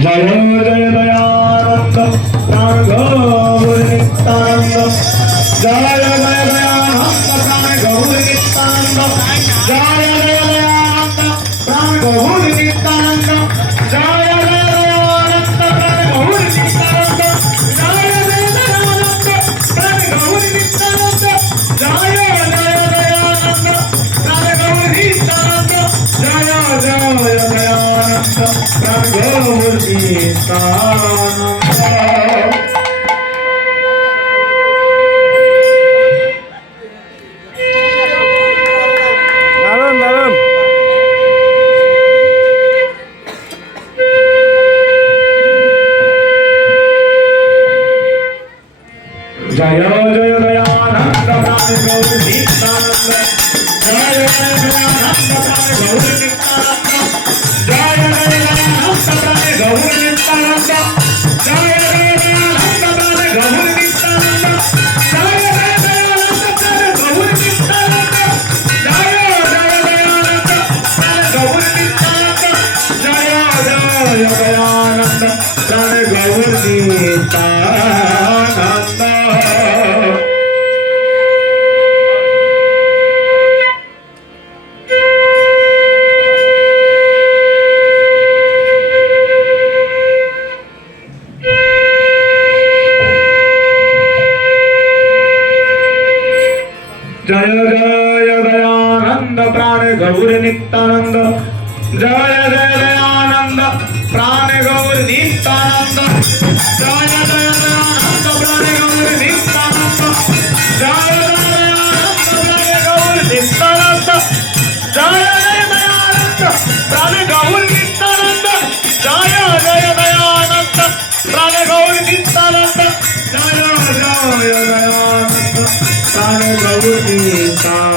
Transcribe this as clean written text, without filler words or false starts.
जय जय दयानंद प्राण गौर नित्यानंद जय जय दयानंद प्राण गौर नित्यानंद जय जय दयानंद प्राण गौर नित्यानंद जय जय दयानंद प्राण गौर नित्यानंद जय जय दयानंद प्राण गौर नित्यानंद जय जय दयानंद प्राण गौर नित्यानंद जय जय दयानंद प्राण गौर দারুণ দারুণ जय जय दयानंद प्राण गौर नित्यानंद जय जय दयानंद प्राण गौर नित्यानंद जय जय दयानंद प्राण गौर नित्यानंद जय जय दयानंद प्राण गौर नित्यानंद जय जय दयानंद प्राण गौर नित्यानंद जय जय दयानंद प्राण गौर नित्यानंद जय जय दयानंद प्राण गौर नित्यानंद जय जय दयानंद प्राण गौर नित्यानंद जय जय दयानंद प्राण गौर नित्यानंद जय जय दयानंद प्राण गौर नित्यानंद जय जय दयानंद प्राण गौर नित्यानंद जय जय दयानंद प्राण गौर नित्यानंद जय जय दयानंद प्राण गौर नित्यानंद जय जय दयानंद प्राण गौर नित्यानंद